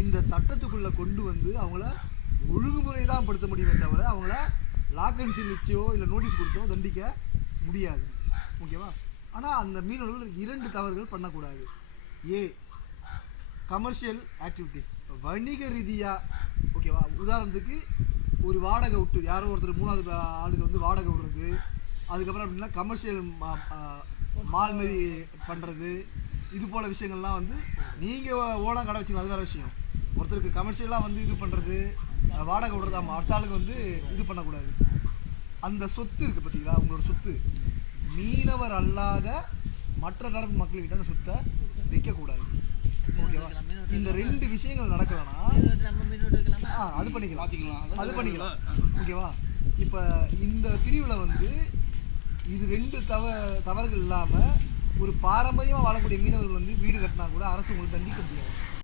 இந்த சட்டத்துக்குள்ளே கொண்டு வந்து அவங்கள ஒழுங்குமுறை தான் படுத்த முடியுமே தவிர அவங்கள லாக் அண்ட் சீல் வச்சோ இல்லை நோட்டீஸ் கொடுத்தோ தண்டிக்க முடியாது. ஓகேவா? ஆனால் அந்த மீனவர்கள் 2 தவறுகள் பண்ணக்கூடாது. கமர்ஷியல் ஆக்டிவிட்டீஸ், வணிக ரீதியாக. ஓகேவா? உதாரணத்துக்கு ஒரு வாடகை விட்டு யாரோ ஒருத்தர் 3வது ஆளுக்கு வந்து வாடகை விடுறது, அதுக்கப்புறம் அப்படின்னா கமர்ஷியல் மால் மாரி பண்ணுறது, இது போல் விஷயங்கள்லாம் வந்து நீங்கள் ஓனாக கடை வச்சுக்கலாம், அது வேறு விஷயம். ஒருத்தருக்கு கமர்ஷியலாக வந்து இது பண்ணுறது, வாடகை விடுறது, ஆமாம், அடுத்த ஆளுக்கு வந்து இது பண்ணக்கூடாது. அந்த சொத்து இருக்குது பார்த்தீங்களா, உங்களோட சொத்து மீனவர் அல்லாத மற்ற தரப்பு மக்கள்கிட்ட அந்த சொத்தை விற்கக்கூடாது. ஓகேவா? இந்த 2 விஷயங்கள் நடக்கலன்னா அது பண்ணிக்கலாம். ஓகேவா? இப்போ இந்த பிரிவில் வந்து இது 2 தவறுகள் இல்லாமல் ஒரு பாரம்பரியமாக வாழக்கூடிய மீனவர்கள் வந்து வீடு கட்டினா கூட அரசு உங்களுக்கு தண்டிக்க முடியாது.